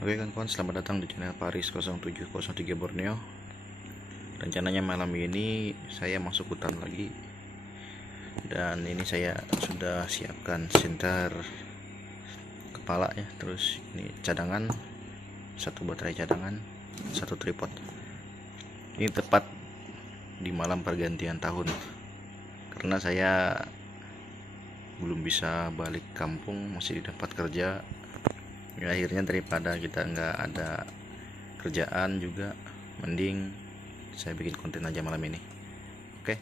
Oke kawan-kawan, selamat datang di channel Paris 0703 Borneo. Rencananya malam ini saya masuk hutan lagi. Dan ini saya sudah siapkan senter kepala ya. Terus ini cadangan, satu baterai cadangan, satu tripod. Ini tepat di malam pergantian tahun. Karena saya belum bisa balik kampung, masih di tempat kerja. Ya, akhirnya daripada kita nggak ada kerjaan juga, mending saya bikin konten aja malam ini. Oke.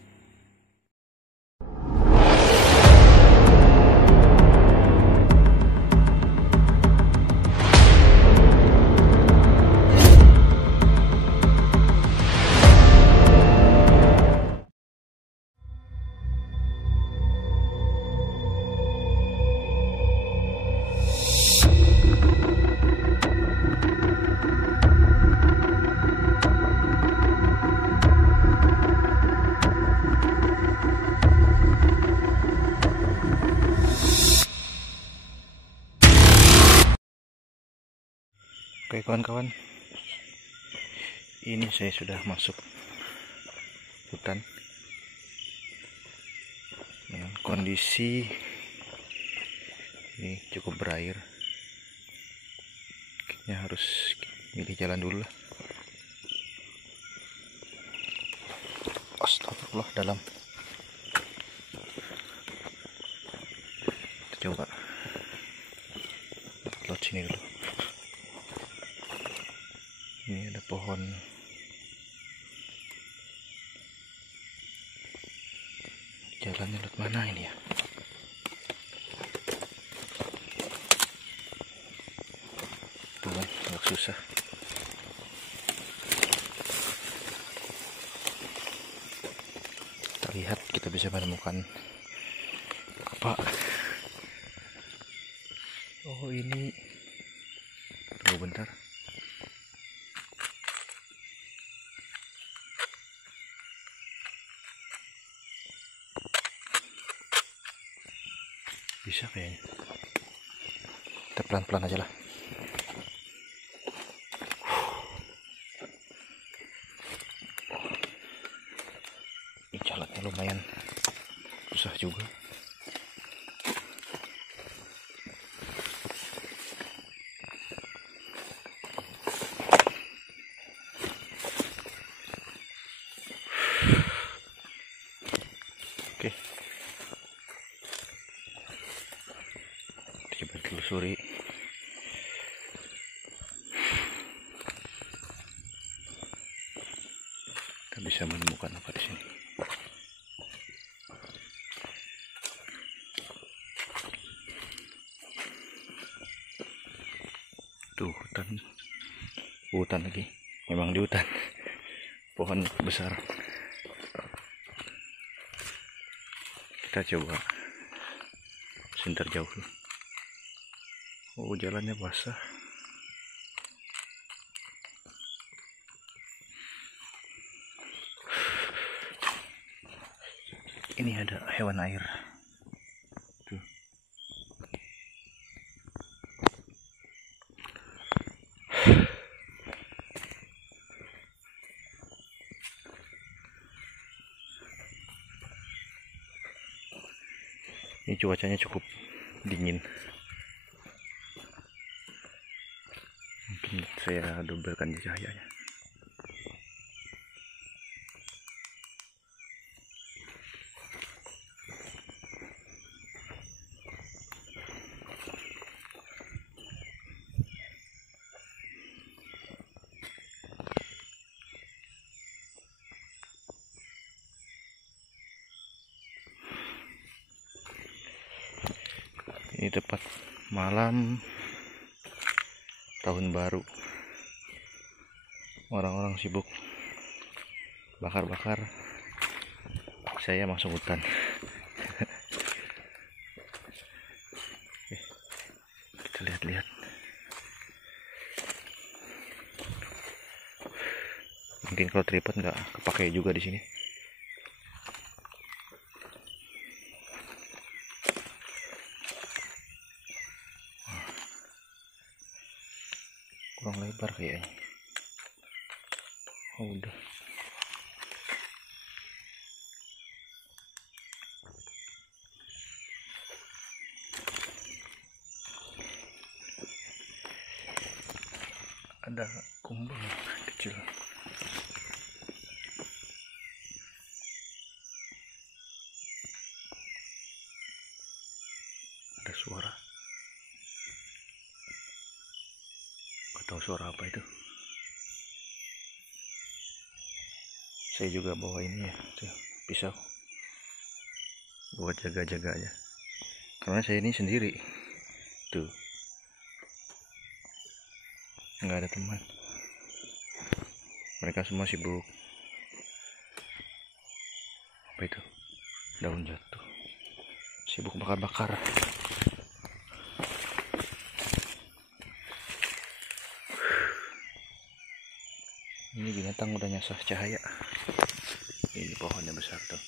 Oke kawan-kawan, ini saya sudah masuk hutan dengan kondisi ini cukup berair. Kayaknya harus milih jalan dulu lah. Astagfirullah, dalam. Kita coba lewat sini dulu. Ini ada pohon. Jalannya lewat mana ini ya? Tuh kan, agak susah. Kita lihat, kita bisa menemukan apa? Oh ini. Tunggu bentar. Bisa kayaknya. Kita pelan-pelan aja lah. Ini jalannya lumayan susah juga. Oke. Coba telusuri. Kita bisa menemukan apa di sini. Tuh hutan lagi. Memang di hutan. Pohon besar. Kita coba sinter jauh. Oh, jalannya basah. Ini ada hewan air. Tuh. Ini cuacanya cukup dingin. Mungkin saya dobelkan cahayanya. Ini tepat malam tahun baru. Orang-orang sibuk bakar-bakar. Saya masuk hutan. Kita lihat-lihat. Mungkin kalau tripod nggak kepake juga di sini. kurang lebar kayaknya. Oh, udah. Ada kumbang kecil. Ada suara. Gak tahu suara apa itu. Saya juga bawa ini ya, tuh, pisau buat jaga-jaga aja. Karena saya ini sendiri. Tuh. Nggak ada teman. Mereka semua sibuk. Apa itu? Daun jatuh. Sibuk bakar-bakar. Ini binatang udah nyasar cahaya. Ini pohonnya besar tuh.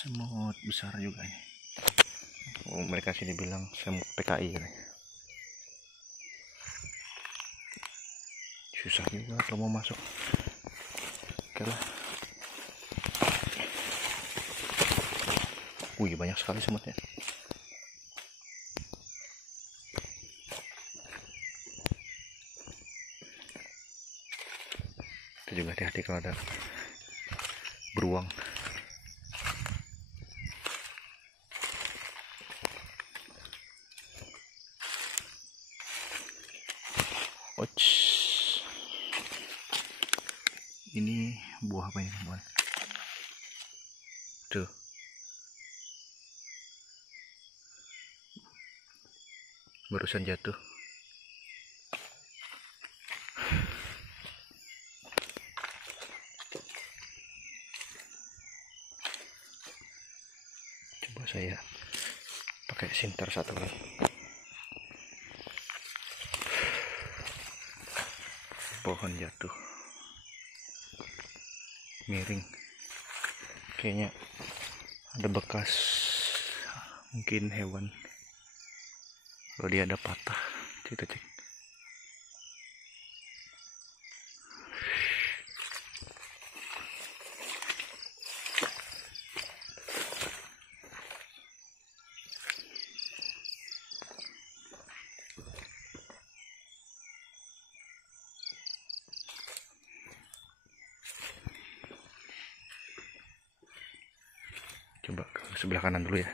Semut besar juga ini. Oh, mereka sini bilang semut PKI katanya. Susah juga kalau mau masuk. Oke lah. Wih, banyak sekali semutnya. Itu juga hati-hati kalau ada beruang. Ouch. Ini buah apa ini, teman-teman? Tuh. Barusan jatuh. Coba saya pakai sinter satu lagi. Pohon jatuh. Miring. Kayaknya ada bekas mungkin hewan. Kalau dia ada patah, kita cek. Coba ke sebelah kanan dulu ya.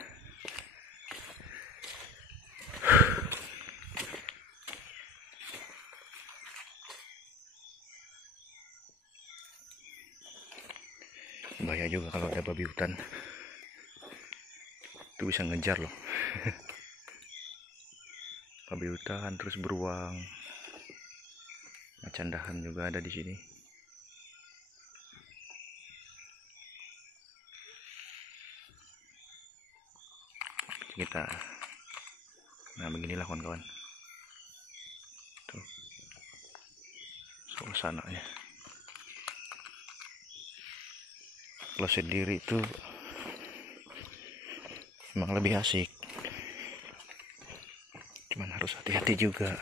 Bahaya juga kalau ada babi hutan. Itu bisa ngejar loh. Babi hutan, terus beruang, macan dahan juga ada di sini. Kita, nah beginilah kawan-kawan. Tuh, suasananya. Kalau sendiri itu memang lebih asik, cuman harus hati-hati juga.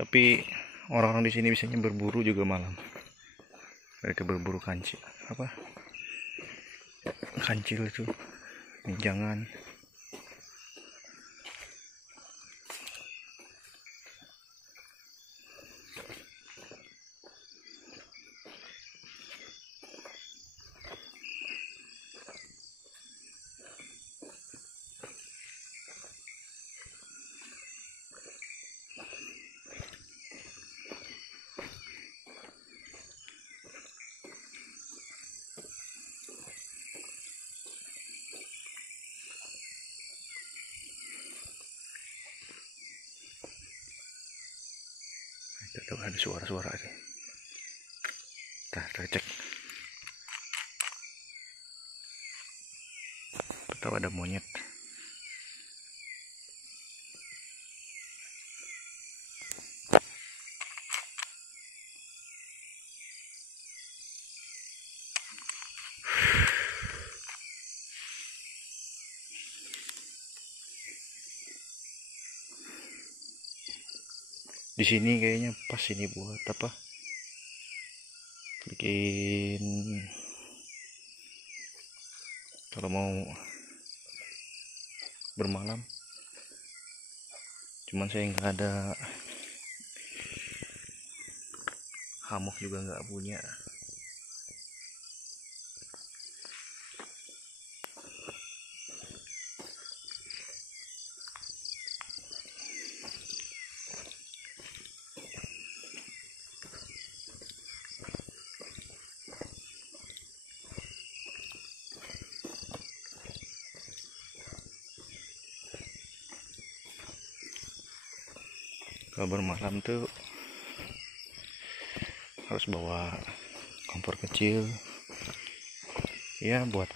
Tapi orang-orang di sini biasanya berburu juga malam. Mereka berburu kancil, apa? Kancil itu, jangan. Tuh, ada suara-suara nih. Kita cek. Tahu ada monyet. Di sini kayaknya pas ini buat apa? Bikin kalau mau bermalam. Cuman saya nggak ada hammock, juga nggak punya. Kalau bermalam tuh harus bawa kompor kecil ya, buat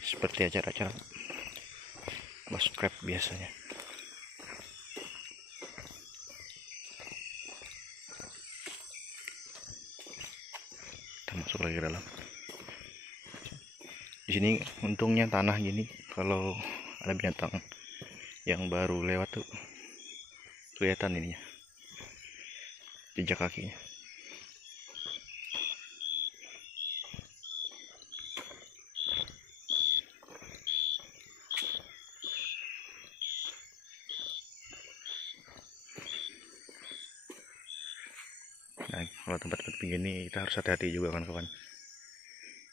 seperti acara-acara baskrap biasanya. Kita masuk lagi ke dalam. Di sini untungnya tanah gini, kalau ada binatang yang baru lewat tuh kelihatan ininya, jejak kakinya. Nah, kalau tempat-tempat begini kita harus hati-hati juga kan kawan.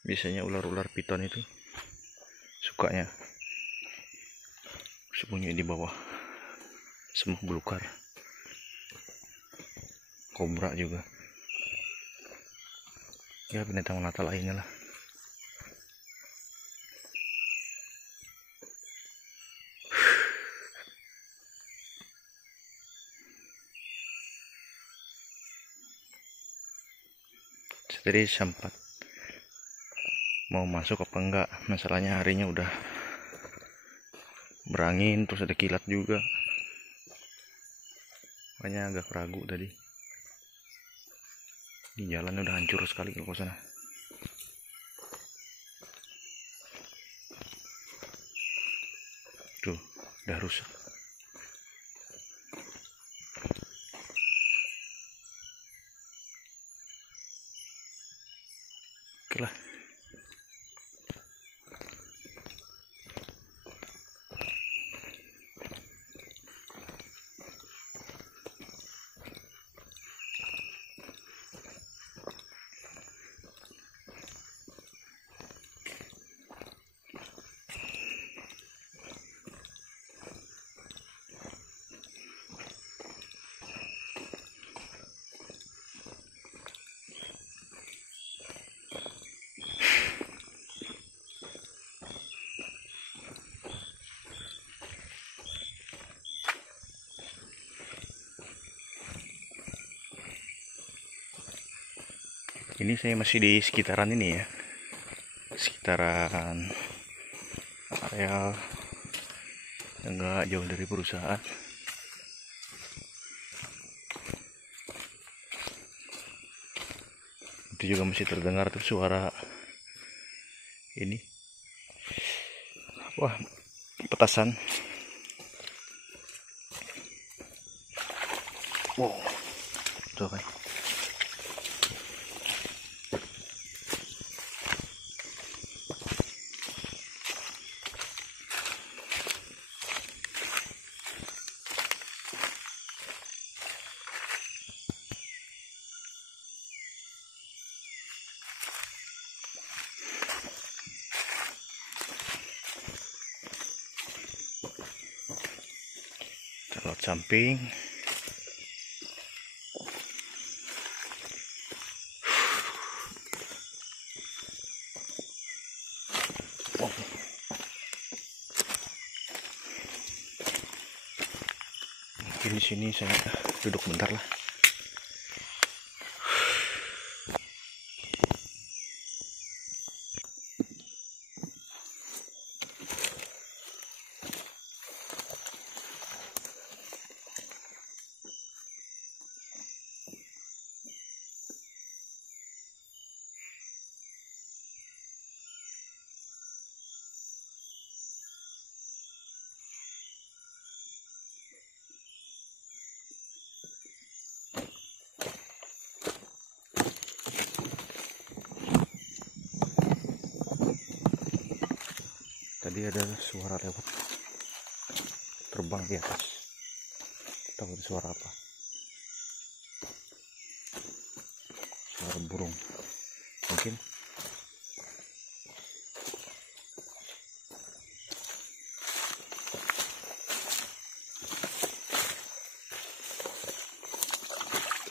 Biasanya ular-ular piton itu sukanya sembunyi di bawah semak belukar, kobra juga ya, binatang melata lainnya lah. Jadi sempat mau masuk apa enggak, masalahnya harinya udah berangin, terus ada kilat juga, makanya agak ragu tadi. Di jalan udah hancur sekali kalau ke sana. Tuh, udah rusak. Oke lah. Ini saya masih di sekitaran ini ya, sekitaran area yang nggak jauh dari perusahaan. Itu juga masih terdengar tuh suara ini, wah, petasan. Wow, tuh kan. Laut samping. Wow. Mungkin di sini saya duduk bentar lah. Tadi ada suara lewat terbang di atas. Tahu itu suara apa? Suara burung mungkin.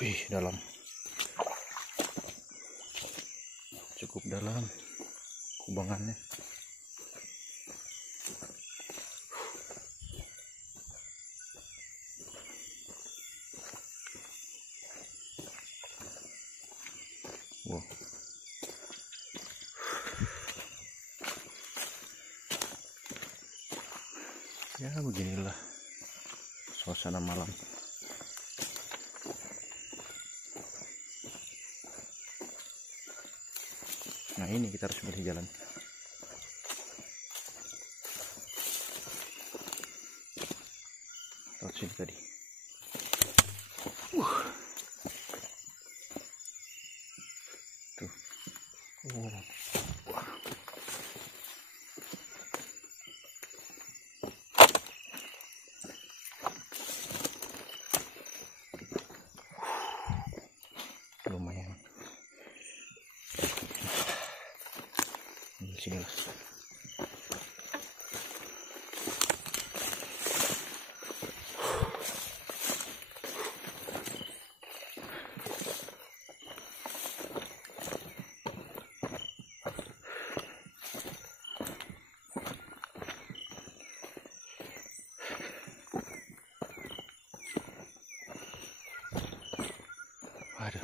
Wih, dalam, cukup dalam kubangannya. Wow. Ya beginilah suasana malam. Nah ini kita harus pilih jalan. Lewat sini tadi. Tuh. Wah. Lumayan. Sinilah. Aduh.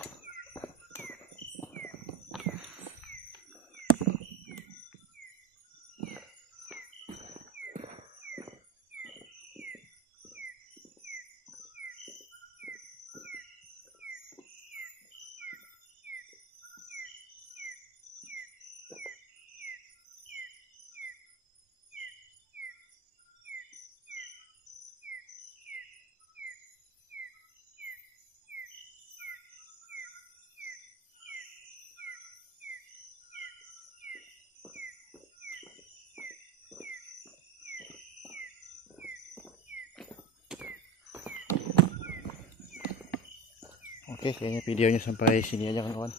Oke, kayaknya videonya sampai sini aja kawan-kawan.